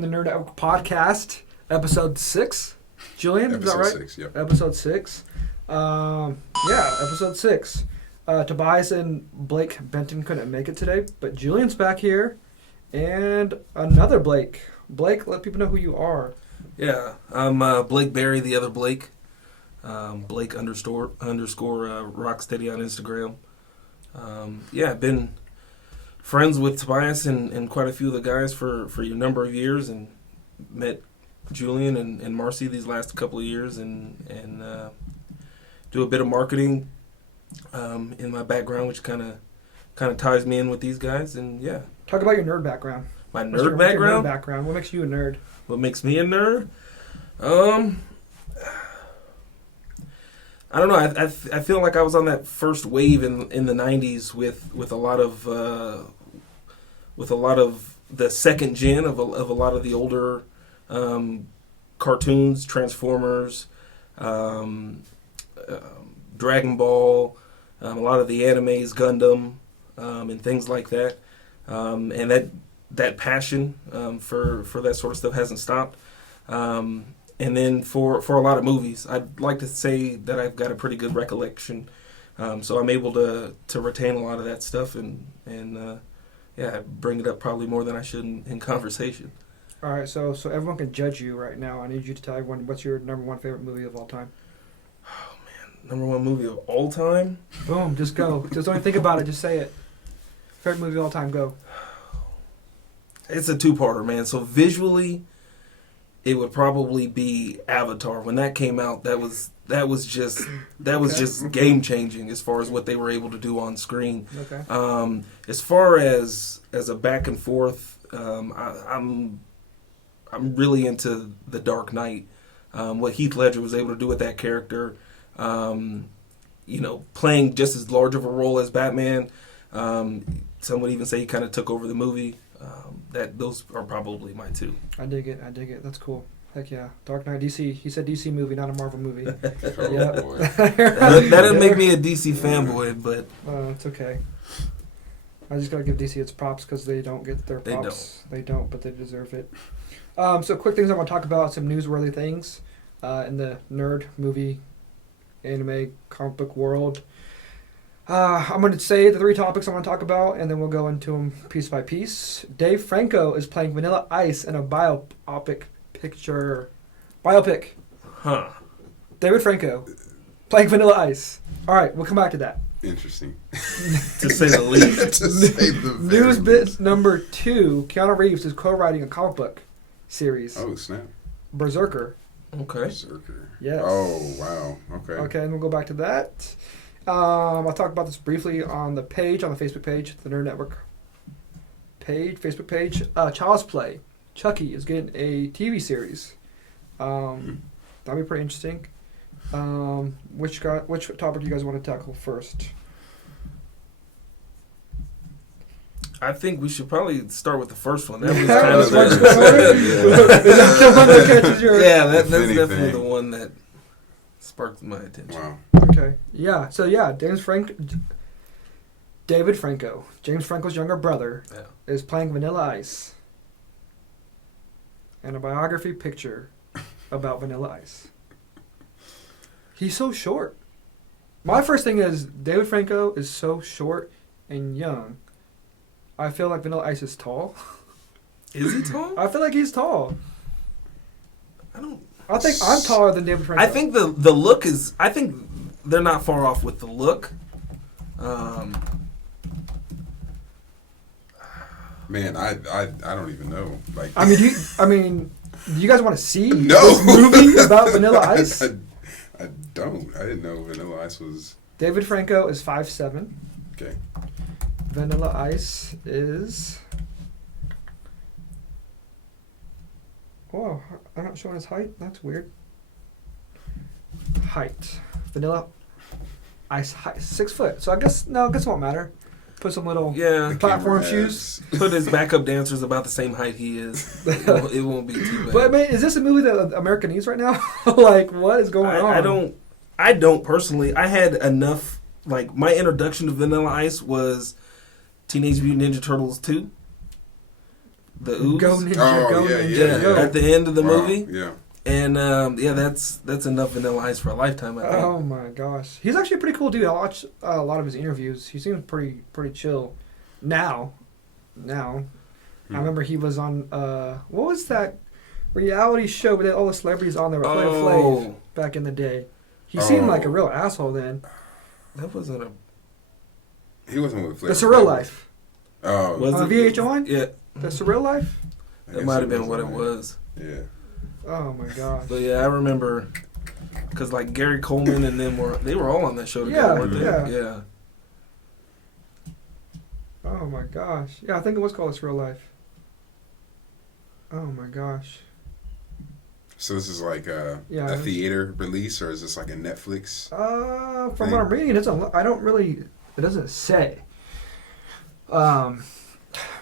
watching the Nerd Network podcast, episode 6. Julian, is that right? Episode 6, yep. Episode 6. Episode 6. Tobias and Blake Benton couldn't make it today, but Julian's back here, and another Blake. Blake, let people know who you are. Yeah, I'm Blake Berry, the other Blake. Blake underscore Rocksteady on Instagram. I've been friends with Tobias and quite a few of the guys for a number of years, and met Julian and Marcy these last couple of years, and do a bit of marketing in my background, which kind of ties me in with these guys. And yeah, talk about your nerd background. My What's nerd your background. Nerd background. What makes you a nerd? What makes me a nerd? I don't know. I feel like I was on that first wave in the '90s with a lot of the second gen of a lot of the older cartoons, Transformers, Dragon Ball, a lot of the animes, Gundam, and things like that. And that passion for that sort of stuff hasn't stopped. And then for a lot of movies, I'd like to say that I've got a pretty good recollection. So I'm able to retain a lot of that stuff and bring it up probably more than I should in conversation. All right, so everyone can judge you right now. I need you to tell everyone what's your number one favorite movie of all time. Oh, man. Number one movie of all time? Boom, just go. Just don't even think about it. Just say it. Favorite movie of all time, go. It's a two-parter, man. So visually, it would probably be Avatar. When that came out, that was just game changing as far as what they were able to do on screen. Okay. As far as a back and forth, I'm really into The Dark Knight. What Heath Ledger was able to do with that character, playing just as large of a role as Batman. Some would even say he kind of took over the movie. Those are probably my two. I dig it. That's cool. Heck yeah. Dark Knight, DC. He said DC movie, not a Marvel movie. Oh, Yeah. boy. That didn't make me a DC fanboy, but It's okay. I just gotta give DC its props because they don't get their props. They don't, but they deserve it. So quick things I want to talk about, some newsworthy things in the nerd, movie, anime, comic book world. I'm going to say the 3 topics I want to talk about, and then we'll go into them piece by piece. Dave Franco is playing Vanilla Ice in a biopic picture. Biopic. huh? David Franco playing Vanilla Ice. All right, we'll come back to that. Interesting. To say the least. To say the very News least. bit number 2. Keanu Reeves is co-writing a comic book series. Oh, snap. Berserker. Okay. Berserker. Yes. Oh, wow. Okay. Okay, and we'll go back to that. I'll talk about this briefly on the Facebook page, the Nerd Network Facebook page. Child's Play. Chucky is getting a TV series. That'll be pretty interesting. Which topic do you guys want to tackle first? I think we should probably start with the first one. That was Yeah, kind of Is that the one that catches your... yeah. That's If anything. definitely the one that sparked my attention. Wow. Okay. Yeah. So yeah, David Franco, James Franco's younger brother, is playing Vanilla Ice. And a biography picture about Vanilla Ice. He's so short. My first thing is David Franco is so short and young. I feel like Vanilla Ice is tall. Is he tall? I feel like he's tall. I think I'm taller than David Franco. I think the look is. I think they're not far off with the look. Man, I don't even know. Like, do you guys want to see No. this movie about Vanilla Ice? I don't. I didn't know Vanilla Ice was... David Franco is 5'7". Okay. Vanilla Ice is... Oh, I'm not showing his height. That's weird. Height. Vanilla Ice height. 6 foot. So I guess it won't matter. Put some little platform shoes. Put his backup dancers about the same height he is. It won't be too bad. But I mean, is this a movie that America needs right now? Like, what is going on? I don't personally. I had enough. Like, my introduction to Vanilla Ice was Teenage Mutant Ninja Turtles 2. the ooze. Go Ninja, Oh, go yeah, Ninja, Yeah, go. at the end of the Wow, movie. Yeah. And that's enough Vanilla Ice for a lifetime, I think. Oh my gosh, he's actually a pretty cool dude. I watch a lot of his interviews. He seems pretty chill. Now, I remember he was on what was that reality show with all the celebrities on there with Flavor Flav back in the day. He seemed like a real asshole then. That wasn't a. He wasn't with Flavor The Surreal Flav. Life. Oh, Was On it? VH1? Yeah, The Surreal Life? I that guess might have been was what it on was. there. Yeah. Oh my gosh. But yeah, I remember because like Gary Coleman and them were all on that show together, weren't they? Yeah. Oh my gosh. Yeah, I think it was called It's Real Life. Oh my gosh. So this is like a theater release, or is this like a Netflix? From what I'm reading, it doesn't say.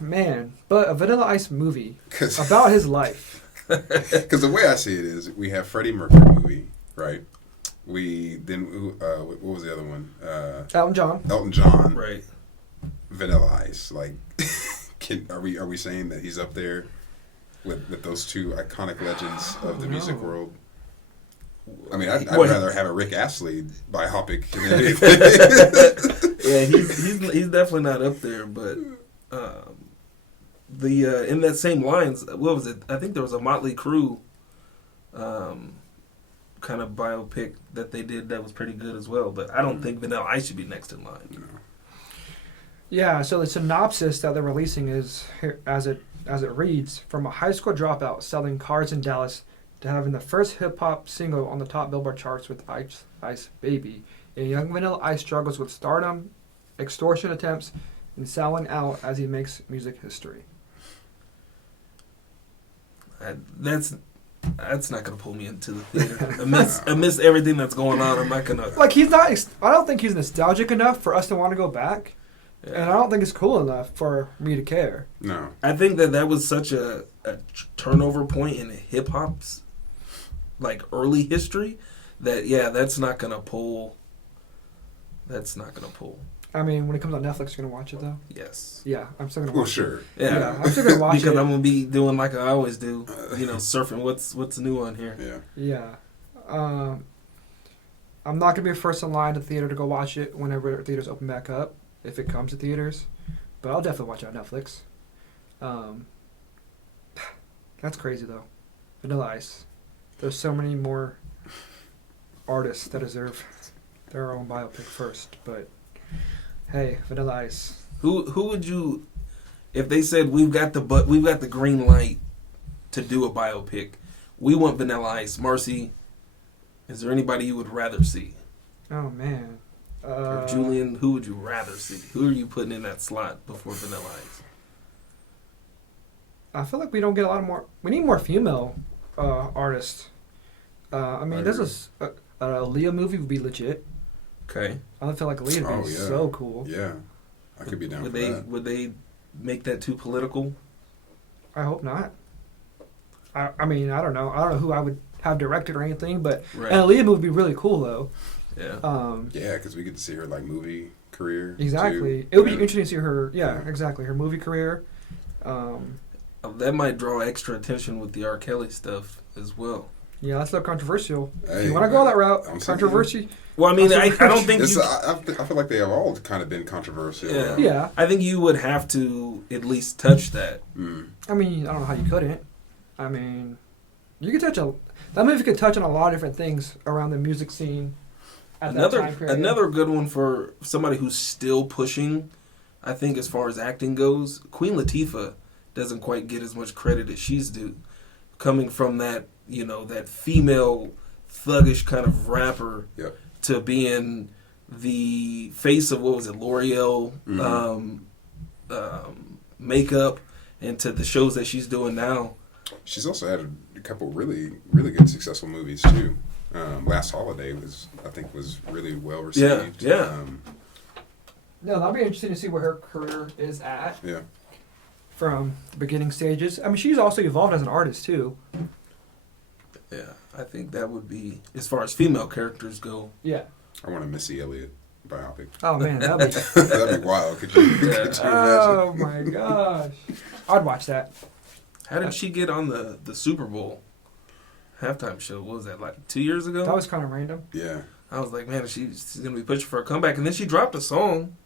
Man, but a Vanilla Ice movie about his life. Because the way I see it is, we have Freddie Mercury movie, right? What was the other one? Elton John. Elton John, Right. Vanilla Ice. Like, are we saying that he's up there with those two iconic legends of the music world? I mean, I'd rather have a Rick Astley biopic than anything. Yeah, he's definitely not up there, but in that same lines, what was it? I think there was a Motley Crue kind of biopic that they did that was pretty good as well, but I don't think Vanilla Ice should be next in line. No. Yeah, so the synopsis that they're releasing is as it reads: from a high school dropout selling cars in Dallas to having the first hip hop single on the top Billboard charts with Ice Baby, a young Vanilla Ice struggles with stardom, extortion attempts, and selling out as he makes music history. That's not gonna pull me into the theater. Amidst everything that's going on, I'm not gonna. Like he's not. I don't think he's nostalgic enough for us to want to go back, Yeah. and I don't think it's cool enough for me to care. No. I think that was such a turnover point in hip hop's like early history that that's not gonna pull. That's not gonna pull. I mean, when it comes on Netflix, you're gonna watch it though. Yes. Yeah, I'm still gonna Well, watch sure. it. Yeah. Yeah, I'm still gonna watch because it. I'm gonna be doing like I always do, surfing what's new on here. Yeah. Yeah. I'm not gonna be first in line to the theater to go watch it whenever theaters open back up, if it comes to theaters. But I'll definitely watch it on Netflix. That's crazy though. Vanilla Ice. There's so many more artists that deserve their own biopic first, but hey, Vanilla Ice. Who would you, if they said we've got the green light to do a biopic, we want Vanilla Ice. Marcy, is there anybody you would rather see? Oh man. Or Julian, who would you rather see? Who are you putting in that slot before Vanilla Ice? I feel like we don't get a lot more. We need more female artists. I mean, there's a Leah movie would be legit. Okay. I feel like Leah would be so cool. Yeah. I could be down for that. Would they make that too political? I hope not. I mean, I don't know. I don't know who I would have directed or anything, but Right. and a Leah movie would be really cool though. Yeah. Yeah, because we get to see her like movie career. Exactly. Too. It would be interesting to see her. Yeah, exactly. Her movie career. That might draw extra attention with the R. Kelly stuff as well. Yeah, that's a little controversial. Hey, if you want to go that route, I'm controversy. Well, I mean, I don't think you... I feel like they have all kind of been controversial. Yeah. Yeah. I think you would have to at least touch that. Mm. I mean, I don't know how you couldn't. I mean, you could touch that movie could touch on a lot of different things around the music scene. At that time period. Another good one for somebody who's still pushing, I think, as far as acting goes. Queen Latifah doesn't quite get as much credit as she's due, coming from that that female thuggish kind of rapper to being the face of, what was it, L'Oreal makeup, and to the shows that she's doing now. She's also had a couple really, really good successful movies too. Last Holiday was really well received. Yeah. No, that'll be interesting to see where her career is at. Yeah. From the beginning stages. I mean, she's also evolved as an artist too. Yeah, I think that would be, as far as female characters go. Yeah. I want a Missy Elliott biopic. Oh man, that'd be that'd be wild. Could you imagine? Oh my gosh, I'd watch that. How did she get on the Super Bowl halftime show? What was that, like 2 years ago? That was kind of random. Yeah. I was like, man, she's gonna be pushing for a comeback, and then she dropped a song.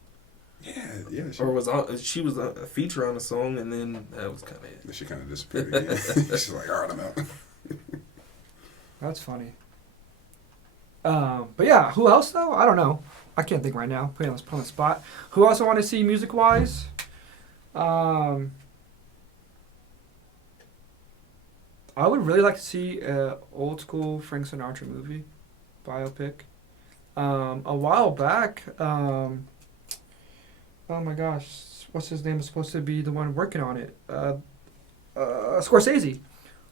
Yeah. She was a feature on a song, and then that was kind of it. She kind of disappeared again. She's like, all right, I'm out. That's funny. But yeah, who else though? I don't know. I can't think right now. Put on the spot. Who else I want to see music wise? I would really like to see a old school Frank Sinatra movie, biopic. A while back, oh my gosh, what's his name? Is supposed to be the one working on it. Scorsese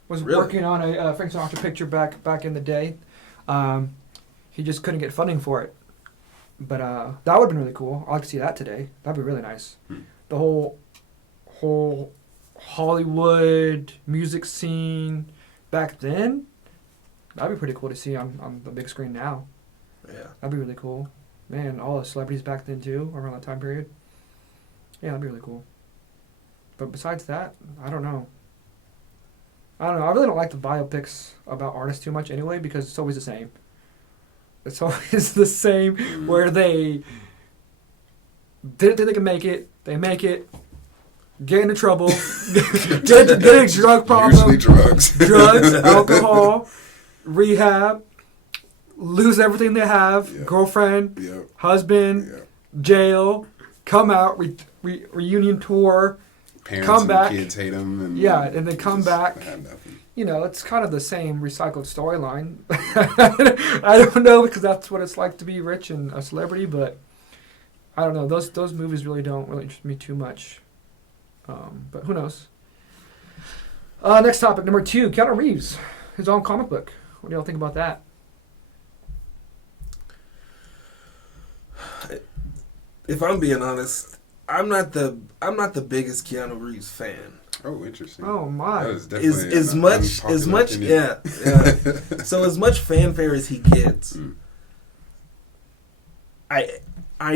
was working on a Frank Sinatra picture back in the day. He just couldn't get funding for it. But that would have been really cool. I'd like to see that today. That'd be really nice. The whole Hollywood music scene back then, that'd be pretty cool to see on the big screen now. Yeah. That'd be really cool. Man, all the celebrities back then too, around that time period. Yeah, that'd be really cool. But besides that, I don't know. I really don't like the biopics about artists too much anyway, because it's always the same. It's always the same, where they didn't think they could make it. They make it, get into trouble, get a drug problem. Usually drugs. Drugs, alcohol, rehab, lose everything they have, girlfriend, husband, jail, come out, reunion tour, parents come and back. Kids hate them. And and then come back. You know, it's kind of the same recycled storyline. I don't know, because that's what it's like to be rich and a celebrity, but I don't know. Those movies really don't interest me too much. But who knows? Next topic, number 2, Keanu Reeves, his own comic book. What do y'all think about that? If I'm being honest, I'm not the biggest Keanu Reeves fan. Oh, interesting. Oh my! That is definitely as much yeah. So as much fanfare as he gets, I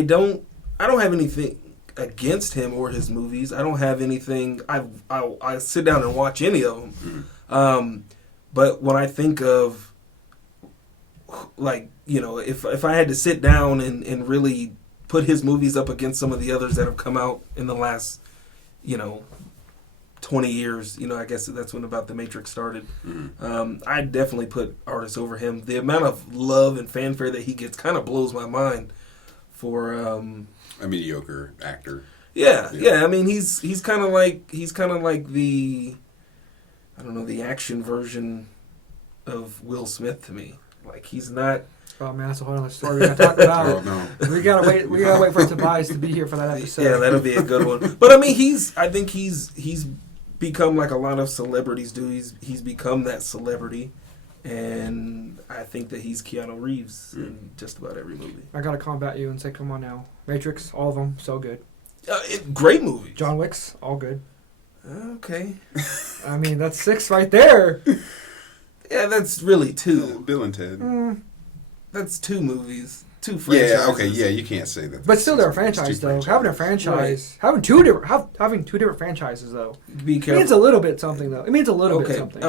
don't have anything against him or his movies. I don't have anything. I sit down and watch any of them. But when I think of, like, you know, if I had to sit down and really put his movies up against some of the others that have come out in the last, 20 years, I guess that's when about The Matrix started. I definitely put artists over him. The amount of love and fanfare that he gets kind of blows my mind for a mediocre actor. Yeah. I mean, he's kind of like the, I don't know, the action version of Will Smith to me. Like, he's not. Oh man, that's a whole other story we gotta talk about. Oh, no. We gotta wait for Tobias to be here for that episode. Yeah, that'll be a good one. But I mean, I think he's become like a lot of celebrities do. He's become that celebrity, and I think that he's Keanu Reeves in just about every movie. I gotta combat you and say, come on now, Matrix, all of them, so good. Great movie. John Wick's, all good. Okay. I mean, that's 6 right there. Yeah, that's really 2. Bill and Ted. That's 2 movies, 2 franchises. Yeah, okay, yeah, you can't say that. But still, they're a franchise though. Having a franchise, having two different franchises though, be careful. It means a little bit something though. It means a little bit something.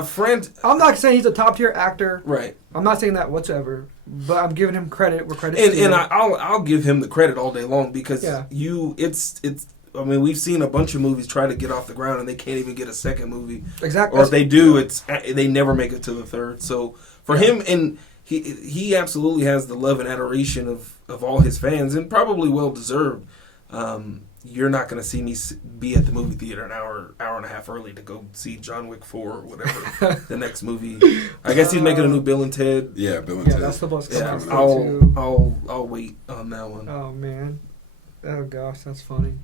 I'm not saying he's a top tier actor. Right. I'm not saying that whatsoever. But I'm giving him credit where credit's due. And I'll give him the credit all day long, because it's. I mean, we've seen a bunch of movies try to get off the ground and they can't even get a second movie. Exactly. Or if they do, they never make it to the third. So for him, and he absolutely has the love and adoration of all his fans, and probably well deserved. You're not going to see me be at the movie theater an hour and a half early to go see John Wick 4 or whatever the next movie. I guess he's making a new Bill and Ted. Yeah, Bill and Ted. That's the most. Yeah, I'll wait on that one. Oh man, oh gosh, that's funny.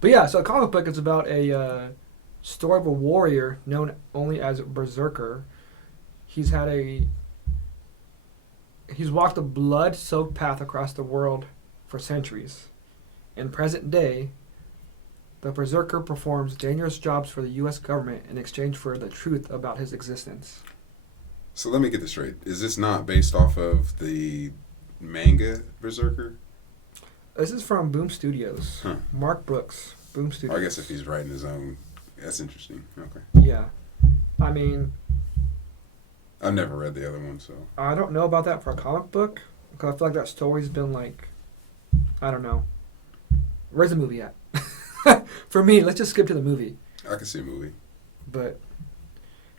But yeah, so a comic book is about a story of a warrior known only as Berserker. He's walked a blood-soaked path across the world for centuries. In present day, the Berserker performs dangerous jobs for the U.S. government in exchange for the truth about his existence. So let me get this straight. Is this not based off of the manga Berserker? This is from Boom Studios. Huh. Mark Brooks, Boom Studios. I guess if he's writing his own, that's interesting. Okay. Yeah. I mean, I've never read the other one, so I don't know about that for a comic book, because I feel like that story's been like, I don't know. Where's the movie at? For me, let's just skip to the movie. I can see a movie. But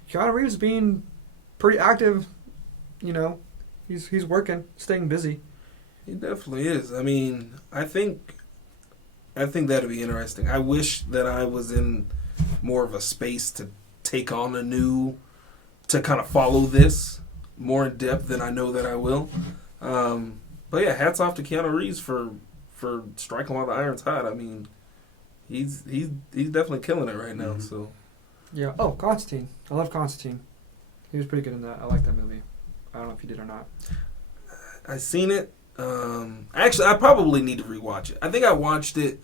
Keanu Reeves being pretty active, he's working, staying busy. He definitely is. I mean, I think that'd be interesting. I wish that I was in more of a space to take on to kind of follow this more in depth than I know that I will. But yeah, hats off to Keanu Reeves for striking while the iron's hot. I mean, he's definitely killing it right now. So yeah. Oh, Constantine. I love Constantine. He was pretty good in that. I like that movie. I don't know if you did or not. I seen it. Actually, I probably need to rewatch it. I think I watched it.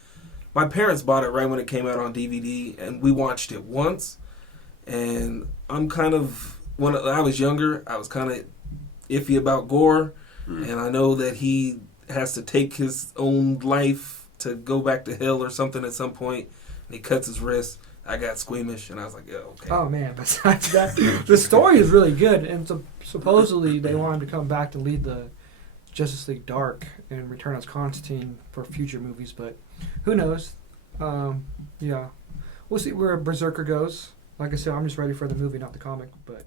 My parents bought it right when it came out on DVD, and we watched it once. And I'm kind of, when I was younger, I was kind of iffy about gore, and I know that he has to take his own life to go back to hell or something at some point, and he cuts his wrist. I got squeamish, and I was like, yeah, okay. Oh, man. Besides that, the story is really good, and supposedly they want him to come back to lead the Justice League Dark and return as Constantine for future movies, but who knows? Yeah. We'll see where Berserker goes. Like I said, I'm just ready for the movie, not the comic, but...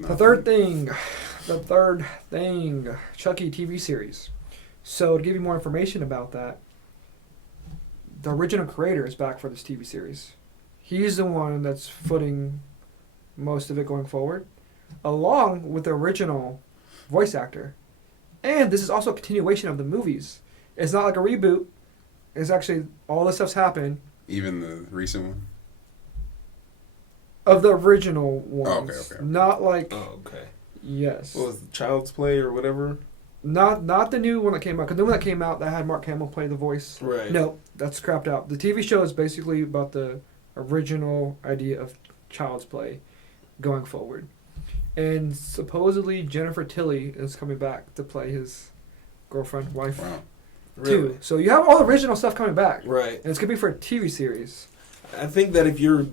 The third thing, Chucky TV series. So to give you more information about that, the original creator is back for this TV series. He's the one that's footing most of it going forward, along with the original voice actor. And this is also a continuation of the movies. It's not like a reboot. It's actually, all this stuff's happened. Even the recent one? Of the original ones. Oh, okay. Not like... Oh, okay. Yes. What was it, Child's Play or whatever? Not the new one that came out. Because the one that came out that had Mark Hamill play the voice. Right. No, that's scrapped out. The TV show is basically about the original idea of Child's Play going forward. And supposedly Jennifer Tilly is coming back to play his girlfriend, wife, Wow. too. Really? So you have all the original stuff coming back. Right. And it's going to be for a TV series. I think that if you're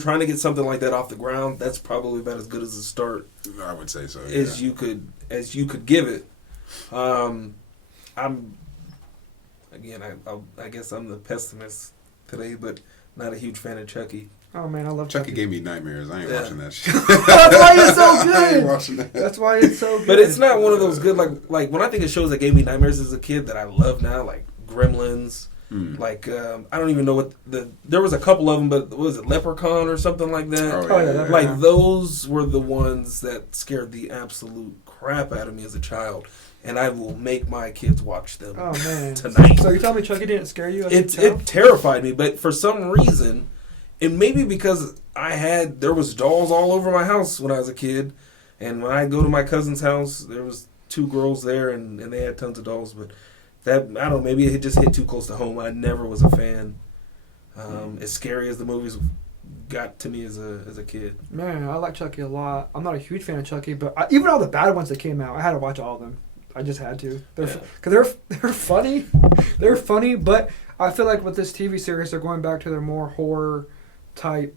trying to get something like that off the ground, that's probably about as good as a start I would say so. as you could give it. I guess I'm the pessimist today, but not a huge fan of Chucky. Oh, man, I love Chucky gave me nightmares. I ain't watching that shit. That's why it's so good. I ain't watching that. That's why it's so good. But it's not one of those good, like when I think of shows that gave me nightmares as a kid that I love now, like Gremlins. Like, I don't even know what there was a couple of them, but what was it, Leprechaun or something like that? Oh, yeah. Like, those were the ones that scared the absolute crap out of me as a child. And I will make my kids watch them tonight. So you telling me Chucky didn't scare you as a child? It terrified me, but for some reason, and maybe because there was dolls all over my house when I was a kid, and when I go to my cousin's house, there was 2 girls there, and they had tons of dolls, but that, I don't know, maybe it just hit too close to home. I never was a fan. As scary as the movies got to me as a kid. Man, I like Chucky a lot. I'm not a huge fan of Chucky, but even all the bad ones that came out, I had to watch all of them. I just had to. Because they're funny. They're funny, but I feel like with this TV series, they're going back to their more horror type,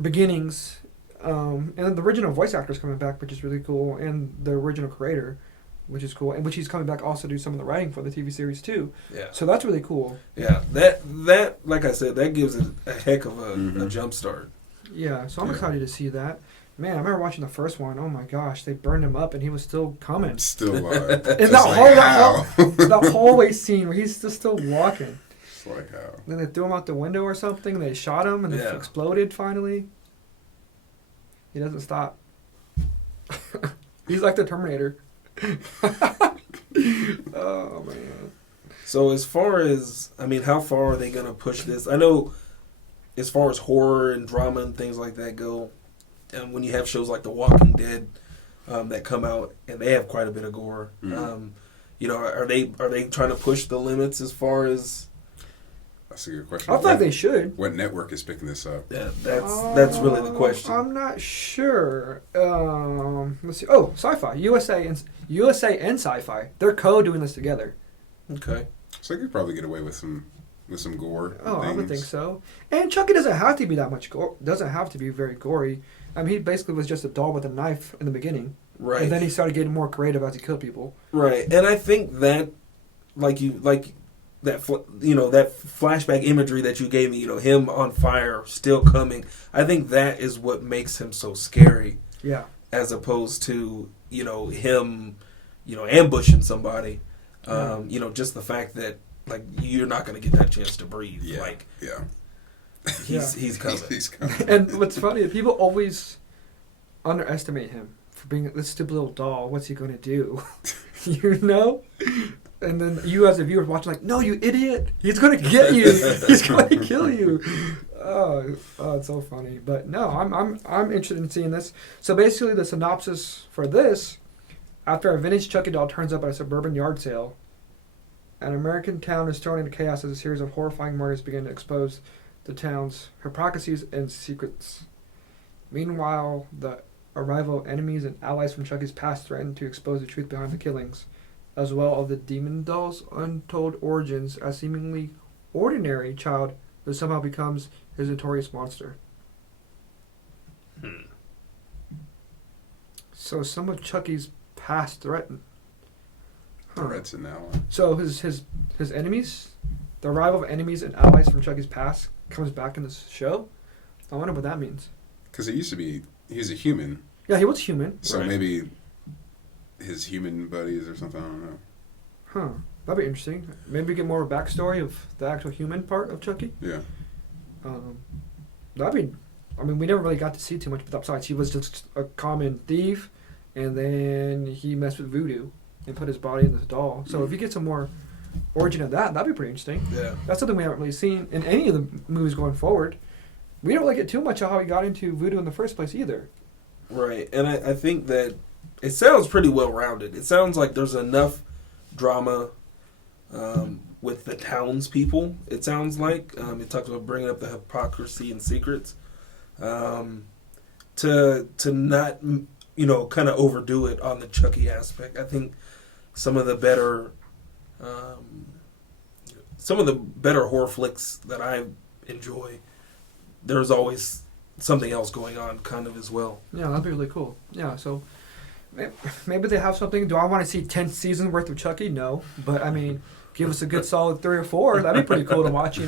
beginnings. And then the original voice actor's coming back, which is really cool, and the original creator, which is cool, and which he's coming back also to do some of the writing for the TV series too. Yeah. So that's really cool. Yeah, that like I said, that gives it a heck of a jump start. Yeah, so I'm excited to see that. Man, I remember watching the first one. Oh my gosh, they burned him up, and he was still coming. Still alive. And that hallway scene where he's still walking. It's like how. Then they threw him out the window or something. And they shot him, and it exploded finally. He doesn't stop. He's like the Terminator. Oh man. So as far as, how far are they going to push this? I know as far as horror and drama and things like that go, and when you have shows like The Walking Dead that come out and they have quite a bit of gore, are they trying to push the limits as far as? That's a good question. I thought they should. What network is picking this up? Yeah, that's really the question. I'm not sure. Let's see. Oh, Sci-Fi, USA and Sci-Fi. They're co-doing this together. Okay. So they could probably get away with some with some gore. Oh, I would think so. And Chucky doesn't have to be that much gore. Doesn't have to be very gory. I mean, he basically was just a doll with a knife in the beginning. Right. And then he started getting more creative as he killed people. Right. And I think that, that flashback imagery that you gave me, him on fire, still coming, I think that is what makes him so scary. Yeah. As opposed to, him, ambushing somebody. Just the fact that, you're not going to get that chance to breathe. Yeah. He's coming. He's coming. And what's funny, people always underestimate him for being this stupid little doll. What's he going to do? And then you as a viewer watching no, you idiot. He's going to get you. He's going to kill you. Oh, it's so funny. But no, I'm interested in seeing this. So basically the synopsis for this, after a vintage Chucky doll turns up at a suburban yard sale, an American town is thrown into chaos as a series of horrifying murders begin to expose the town's hypocrisies and secrets. Meanwhile, the arrival of enemies and allies from Chucky's past threaten to expose the truth behind the killings, as well as the demon doll's untold origins as seemingly ordinary child who somehow becomes his notorious monster. So some of Chucky's past threaten. Threats in now. So his enemies, the arrival of enemies and allies from Chucky's past comes back in this show. I wonder what that means. Because it used to be he's a human. Yeah, he was human. So maybe his human buddies or something. I don't know. Huh. That'd be interesting. Maybe get more of a backstory of the actual human part of Chucky. Yeah. That'd be. I mean, we never really got to see too much, but besides, he was just a common thief, and then he messed with voodoo and put his body in this doll. So if you get some more origin of that, that'd be pretty interesting. Yeah. That's something we haven't really seen in any of the movies going forward. We don't really get too much of how he got into voodoo in the first place either. Right, and I think that it sounds pretty well-rounded. It sounds like there's enough drama with the townspeople, it sounds like. It talks about bringing up the hypocrisy and secrets. To not, kind of overdo it on the Chucky aspect. I think some of the better horror flicks that I enjoy, there's always something else going on kind of as well. Yeah, that'd be really cool. Yeah, so maybe they have something. Do I want to see 10 seasons worth of Chucky? No. But, I mean, give us a good solid 3 or 4. That'd be pretty cool to watch,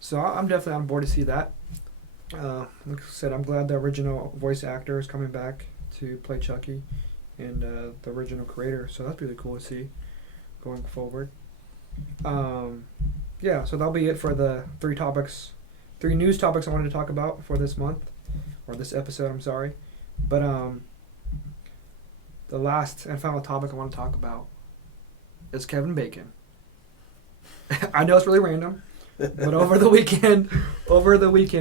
So I'm definitely on board to see that. Like I said, I'm glad the original voice actor is coming back to play Chucky and the original creator. So that's really cool to see going forward. Yeah, so that'll be it for the 3 news topics I wanted to talk about for this month, or this episode, I'm sorry. But the last and final topic I want to talk about is Kevin Bacon. I know it's really random, but over the weekend,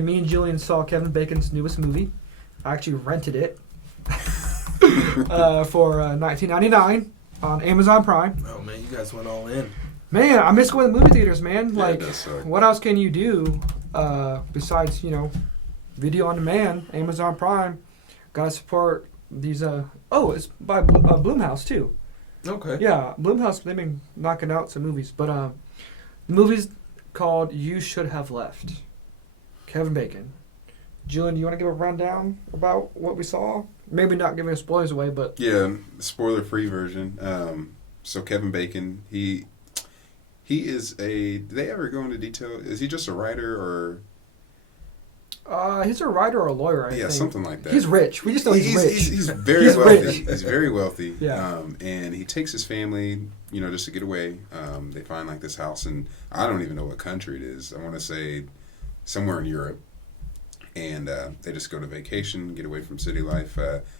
me and Julian saw Kevin Bacon's newest movie. I actually rented it for $19.99 on Amazon Prime. Oh man, you guys went all in. Man, I miss going to movie theaters, man. Yeah, like, what else can you do besides, video on demand, Amazon Prime? Gotta support these. It's by Blumhouse too. Okay. Yeah, Blumhouse. They've been knocking out some movies, but the movie's called "You Should Have Left." Kevin Bacon. Julian, do you want to give a rundown about what we saw? Maybe not giving spoilers away, but yeah, spoiler-free version. So Kevin Bacon, he is a. Did they ever go into detail? Is he just a writer or? He's a writer or a lawyer, I think. Yeah, something like that. He's rich. We just know he's rich. He's very wealthy. Rich. He's very wealthy. Yeah. And he takes his family, just to get away. They find like this house, and I don't even know what country it is. I want to say somewhere in Europe. And they just go to vacation, get away from city life.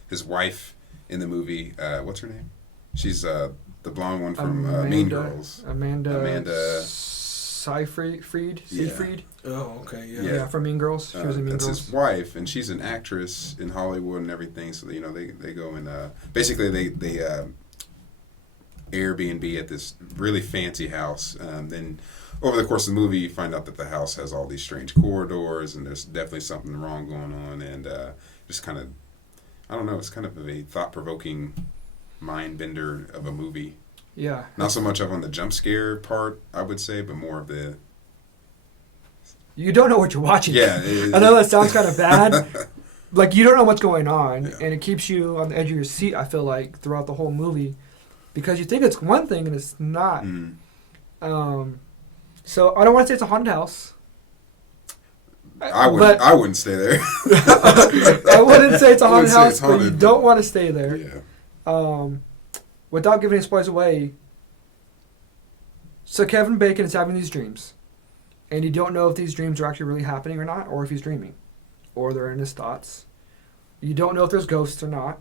His wife in the movie, what's her name? She's the blonde one from Mean Girls. Amanda Seyfried. Oh, okay, yeah. Yeah, from Mean Girls. She was in Mean That's Girls. his wife, and she's an actress in Hollywood and everything. So they go and basically they Airbnb at this really fancy house. Then over the course of the movie, you find out that the house has all these strange corridors, and there's definitely something wrong going on, and just kind of, I don't know, it's kind of a thought-provoking mind bender of a movie. Yeah. Not so much of on the jump scare part, I would say, but more of the you don't know what you're watching. Yeah. I know that sounds kind of bad. Like, you don't know what's going on, Yeah. and it keeps you on the edge of your seat, I feel like, throughout the whole movie. Because you think it's one thing, and it's not. So, I don't want to say it's a haunted house. I wouldn't stay there. I wouldn't say it's a haunted house, but you don't want to stay there. Yeah. Without giving any spoilers away, so Kevin Bacon is having these dreams. And you don't know if these dreams are actually really happening or not, or if he's dreaming. Or they're in his thoughts. You don't know if there's ghosts or not.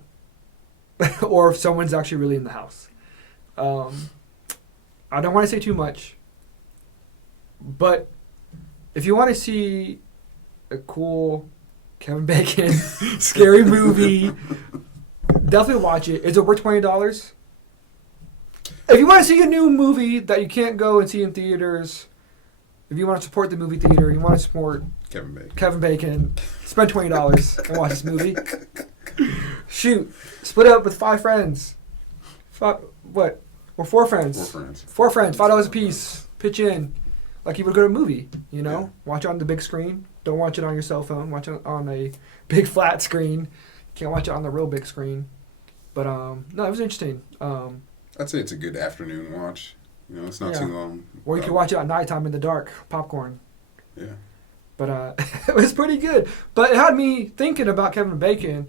Or if someone's actually really in the house. I don't want to say too much. But if you want to see a cool Kevin Bacon scary movie, definitely watch it. Is it worth $20? If you want to see a new movie that you can't go and see in theaters, if you want to support the movie theater, you want to support Kevin Bacon, spend $20 and watch this movie. Shoot, split up with 5 friends. What? Or 4 friends. 4 friends, $5 a piece. Pitch in. Like you would go to a movie, you know? Yeah. Watch it on the big screen. Don't watch it on your cell phone. Watch it on a big flat screen. Can't watch it on the real big screen. But, no, it was interesting. I'd say it's a good afternoon watch. You know, it's not too long. Or you can watch it at nighttime in the dark, popcorn. Yeah. But it was pretty good. But it had me thinking about Kevin Bacon.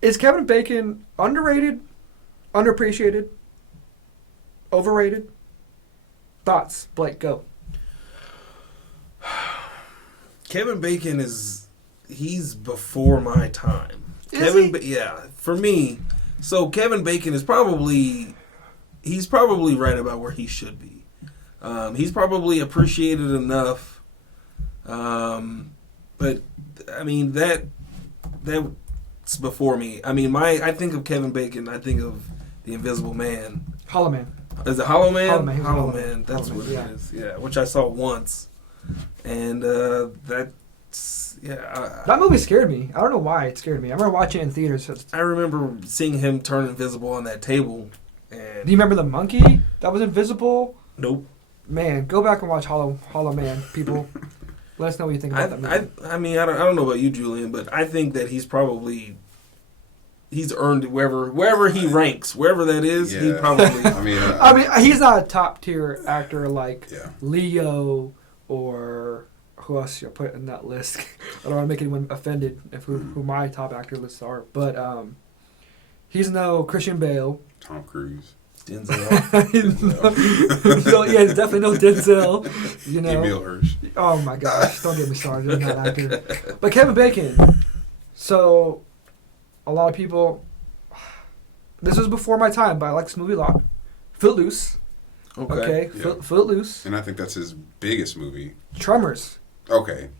Is Kevin Bacon underrated, underappreciated, overrated? Thoughts, Blake, go. Kevin Bacon he's before my time. Yeah, for me. So Kevin Bacon is he's probably right about where he should be. He's probably appreciated enough. But I mean that's before me. I mean I think of Kevin Bacon, I think of The Invisible Man. Hollow Man. Is it Hollow Man? Hollow Man. That's what it is. Yeah, which I saw once. And that movie scared me. I don't know why it scared me. I remember watching it in theaters. I remember seeing him turn invisible on that table. And do you remember the monkey that was invisible? Nope. Man, go back and watch Hollow Man, people. Let us know what you think about that movie. I mean, I don't know about you, Julian, but I think that he's earned wherever he ranks, wherever that is. Yeah. He probably. I mean, he's not a top tier actor like Leo or who else you put in that list. I don't want to make anyone offended of who my top actor lists are, but he's no Christian Bale, Tom Cruise, Denzel. So yeah, he's definitely no Denzel. You know, Emil Hirsch. Oh my gosh, don't get me started on that actor. But Kevin Bacon. So a lot of people. This was before my time, but I like this movie a lot. Footloose. Okay. Yeah. Footloose. And I think that's his biggest movie. Tremors. Okay.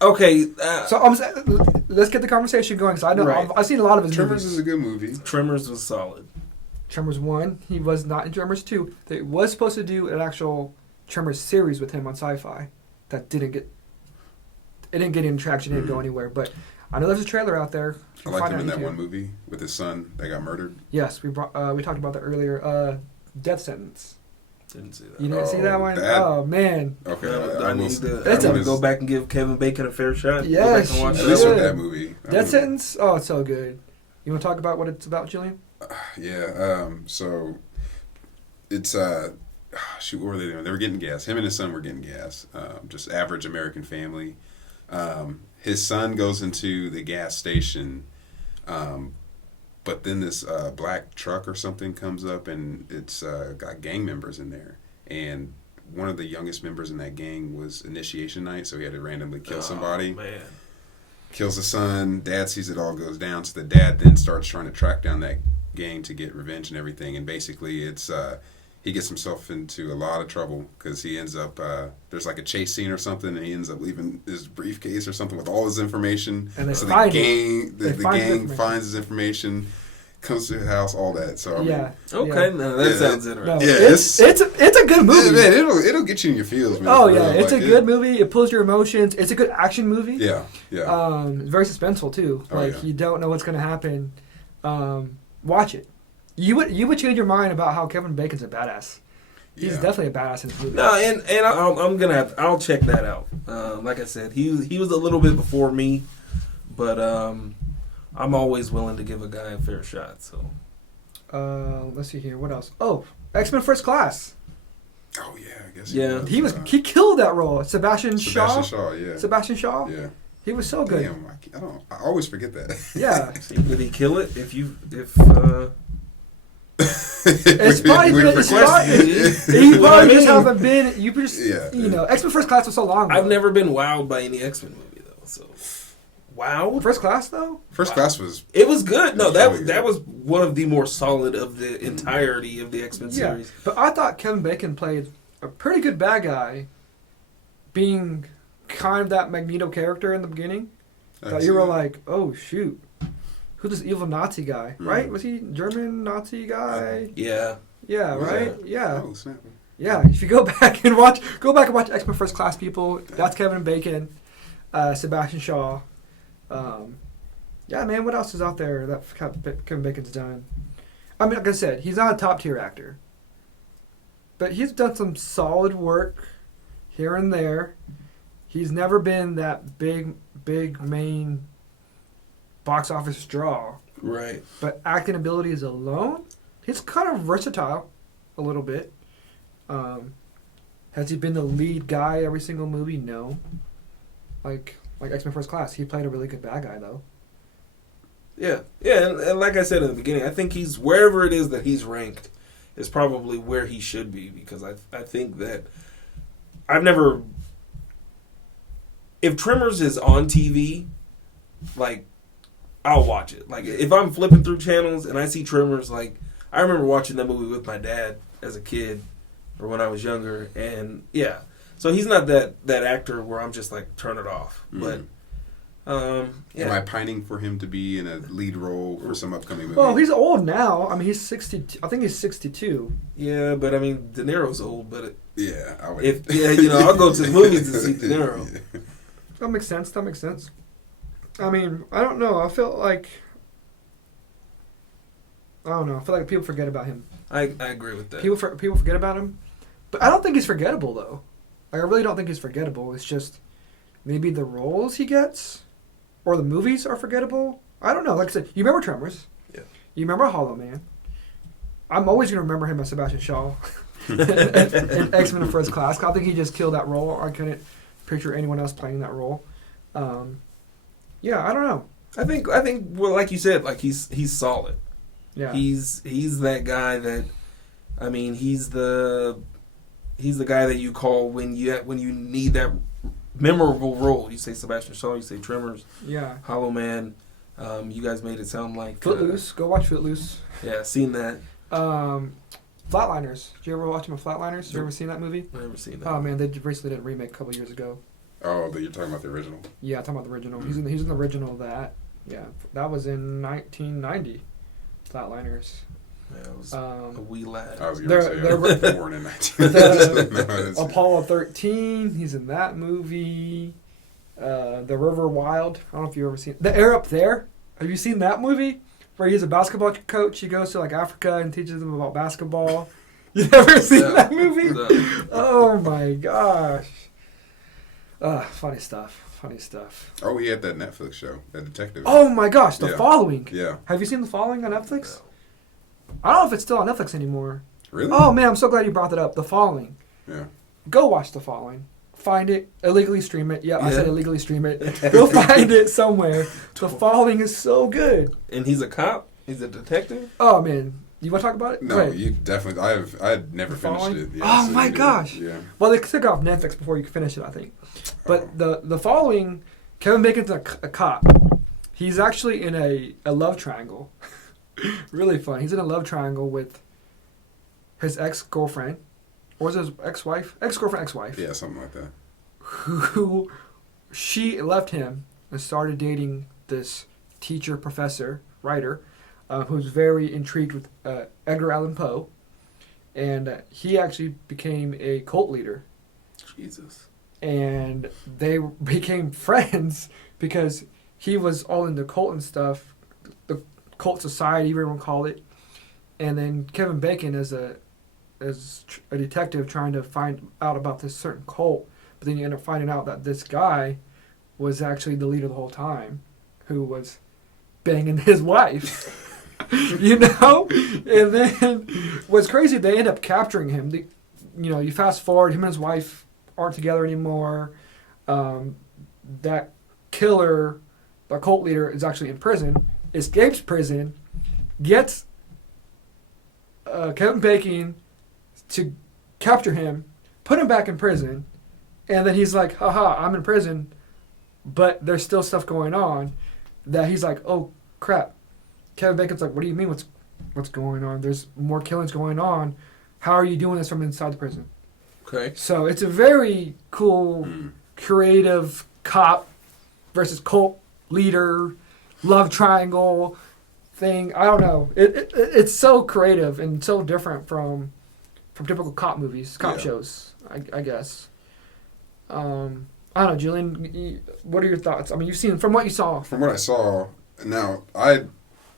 Okay. So let's get the conversation going. So I know I've seen a lot of his Tremors movies. is a good movie. Tremors was solid. Tremors 1. He was not in Tremors 2. They was supposed to do an actual Tremors series with him on Sci-Fi. That didn't get any traction. It didn't go anywhere. But I know there's a trailer out there. I liked him in that one movie with his son that got murdered. Yes, we talked about that earlier. Death Sentence. Didn't see that. You didn't see that one? Oh, man. Okay. I need to go back and give Kevin Bacon a fair shot. Yes, at least with that movie. Death Sentence? Oh, it's so good. You want to talk about what it's about, Julian? Yeah. So it's what were they doing? They were getting gas. Him and his son were getting gas. Just average American family. His son goes into the gas station, but then this black truck or something comes up, and it's got gang members in there. And one of the youngest members in that gang was initiation night, so he had to randomly kill somebody. Man. Kills the son. Dad sees it all goes down, so the dad then starts trying to track down that gang to get revenge and everything. And basically, it's he gets himself into a lot of trouble because he ends up there's like a chase scene or something, and he ends up leaving his briefcase or something with all his information. And so the gang finds his information, comes to his house, all that. So that sounds interesting. No, it's a good movie. Man, it'll get you in your feels, man. Oh yeah, it's a good movie. It pulls your emotions. It's a good action movie. Yeah. It's very suspenseful too. You don't know what's gonna happen. Watch it. You would change your mind about how Kevin Bacon's a badass. He's definitely a badass in this movie. No, and I'll check that out. Like I said, he was a little bit before me, but I'm always willing to give a guy a fair shot. So, let's see here. What else? Oh, X-Men First Class. Oh yeah, I guess. Yeah, he killed that role. Sebastian Shaw. Yeah. Sebastian Shaw. Yeah. He was so good. Damn, I always forget that. Yeah. Did he kill it? If It's probably he probably just haven't been. You just X-Men First Class was so long ago. I've never been wowed by any X-Men movie though. So wowed. First Class though. First Class was. It was good. No, that was one of the more solid of the entirety of the X-Men series. But I thought Kevin Bacon played a pretty good bad guy, being kind of that Magneto character in the beginning. That you were like, oh shoot. Who's this evil Nazi guy, right? Was he German Nazi guy? Yeah. Yeah, right? Yeah. Oh, snap. Yeah, if you go back and watch X-Men First Class, people, that's Kevin Bacon, Sebastian Shaw. Yeah, man, what else is out there that Kevin Bacon's done? I mean, like I said, he's not a top-tier actor. But he's done some solid work here and there. He's never been that big main box office draw. Right. But acting abilities alone, he's kind of versatile a little bit. Has he been the lead guy every single movie? No. Like X-Men First Class, he played a really good bad guy though. Yeah, and like I said in the beginning, I think he's wherever it is that he's ranked is probably where he should be, because I think that if Tremors is on TV, like, I'll watch it. Like, if I'm flipping through channels and I see Tremors, like, I remember watching that movie with my dad as a kid or when I was younger, and yeah. So he's not that actor where I'm just like, turn it off. But, yeah. Am I pining for him to be in a lead role for some upcoming movie? Well, he's old now. I mean, he's 62. I think he's 62. Yeah, but I mean, De Niro's old, but I would. I'll go to the movies to see De Niro. Yeah. That makes sense. I mean, I don't know. I feel like people forget about him. I agree with that. People forget about him, but I don't think he's forgettable though. Like, I really don't think he's forgettable. It's just maybe the roles he gets or the movies are forgettable. I don't know. Like I said, you remember Tremors? Yeah. You remember Hollow Man? I'm always gonna remember him as Sebastian Shaw in X-Men First Class. I think he just killed that role. I couldn't picture anyone else playing that role. Yeah, I don't know. I think well, like you said, like he's solid. Yeah. He's that guy that, I mean, he's the guy that you call when you need that memorable role. You say Sebastian Shaw, you say Tremors. Yeah. Hollow Man. You guys made it sound like Footloose. Go watch Footloose. Yeah, seen that. Flatliners. Did you ever watch him in Flatliners? You ever seen that movie? I've never seen that. Oh man, they recently did a remake a couple years ago. Oh, you're talking about the original? Yeah, I'm talking about the original. He's in the original of that. Yeah, that was in 1990. Flatliners. Yeah, I was a wee lad. I was going to say I was born in 1990. Apollo 13. He's in that movie. The River Wild. I don't know if you've ever seen The Air Up There. Have you seen that movie? Where he's a basketball coach. He goes to like Africa and teaches them about basketball. You never seen that movie? No. Oh my gosh. Funny stuff. Oh, he had that Netflix show, that detective. Oh my gosh, The Following. Yeah. Have you seen The Following on Netflix? No. I don't know if it's still on Netflix anymore. Really? Oh man, I'm so glad you brought that up. The Following. Yeah. Go watch The Following. Find it, illegally stream it. Yeah, I said illegally stream it. Go find it somewhere. The Following is so good. And he's a cop? He's a detective? Oh man. You want to talk about it? No, you definitely. I had never finished it. Yeah, oh my gosh! Yeah. Well, they took it off Netflix before you could finish it, I think. But the Following, Kevin Bacon's a cop. He's actually in a love triangle. Really fun. He's in a love triangle with his ex-girlfriend, or was it his ex-wife? Ex-wife. Yeah, something like that. Who she left him and started dating this teacher, professor, writer. Who's very intrigued with Edgar Allan Poe, and he actually became a cult leader. Jesus. And they became friends because he was all into cult and stuff, the cult society, everyone called it. And then Kevin Bacon is a a detective trying to find out about this certain cult, but then you end up finding out that this guy was actually the leader the whole time, who was banging his wife. You know? And then what's crazy, they end up capturing him. You fast forward, him and his wife aren't together anymore. That killer, the cult leader, is actually in prison, escapes prison, gets Kevin Bacon to capture him, put him back in prison, and then he's like, haha, I'm in prison, but there's still stuff going on that he's like, oh crap. Kevin Bacon's like, what do you mean what's going on? There's more killings going on. How are you doing this from inside the prison? Okay. So it's a very cool, creative cop versus cult leader, love triangle thing. I don't know. It's so creative and so different from typical cop movies, cop shows, I guess. I don't know, Julian, what are your thoughts? I mean, you've seen, from what you saw. From what I saw, now, I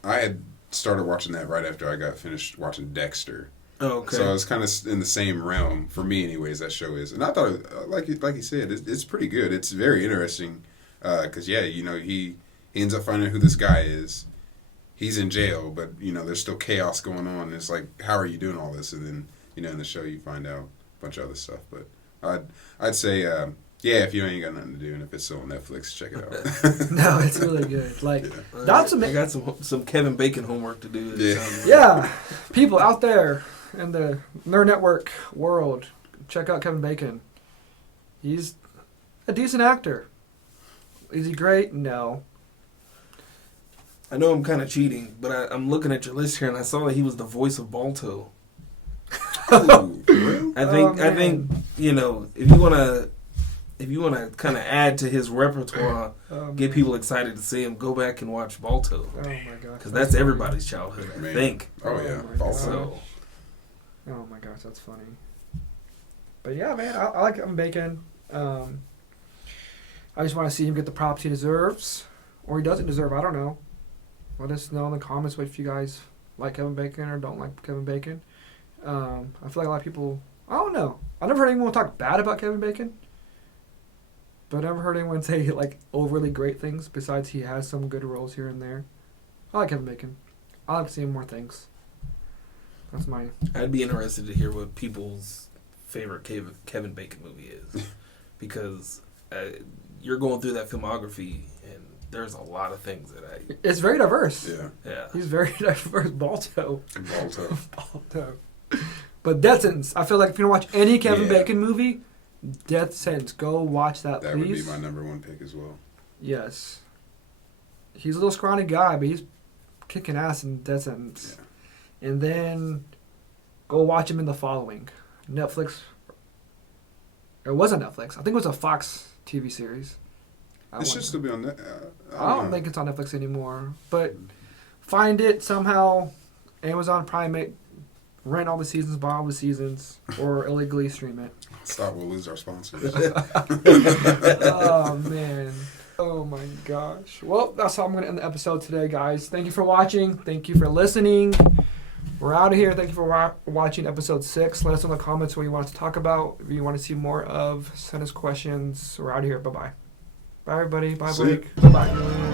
had started watching that right after I got finished watching Dexter. Oh, okay. So it's kind of in the same realm, for me anyways, that show is. And I thought, like you said, it's pretty good. It's very interesting because, he ends up finding out who this guy is. He's in jail, but, there's still chaos going on. And it's like, how are you doing all this? And then, in the show you find out a bunch of other stuff. But I'd say, if you ain't got nothing to do and if it's still on Netflix, check it out. No, it's really good. Like, that's I got some Kevin Bacon homework to do. Yeah. People out there in the Nerd Network world, check out Kevin Bacon. He's a decent actor. Is he great? No. I know I'm kind of cheating, but I'm looking at your list here and I saw that he was the voice of Balto. I think if you wanna kind of add to his repertoire, get people excited to see him, go back and watch Balto. Oh my gosh. Because that's everybody's childhood, I think. Oh yeah, Balto. Oh my gosh, that's funny. But yeah, man, I like Kevin Bacon. I just want to see him get the props he deserves, or he doesn't deserve. I don't know. Let us know in the comments if you guys like Kevin Bacon or don't like Kevin Bacon. I feel like a lot of people, I don't know. I've never heard anyone talk bad about Kevin Bacon, but I've never heard anyone say like overly great things besides he has some good roles here and there. I like Kevin Bacon. I like seeing more things. That's my... I'd be interested to hear what people's favorite Kevin Bacon movie is. Because you're going through that filmography and there's a lot of things that I... It's very diverse. Yeah. He's very diverse. Balto. But Death Sentence. I feel like if you don't watch any Kevin Bacon movie, Death Sentence. Go watch that, please. That would be my number one pick as well. Yes. He's a little scrawny guy, but he's kicking ass in Death Sentence. Yeah. And then go watch him in The Following. Netflix. It wasn't Netflix. I think it was a Fox TV series. It should still be on that. I don't think it's on Netflix anymore. But find it somehow. Amazon Prime, rent all the seasons, buy all the seasons, or illegally stream it. Stop, we'll lose our sponsors. Oh, man. Oh, my gosh. Well, that's how I'm going to end the episode today, guys. Thank you for watching. Thank you for listening. We're out of here. Thank you for watching episode 6. Let us know in the comments what you want us to talk about. If you want to see more of, send us questions. We're out of here. Bye-bye. Bye, everybody. Bye, Blake. Bye-bye.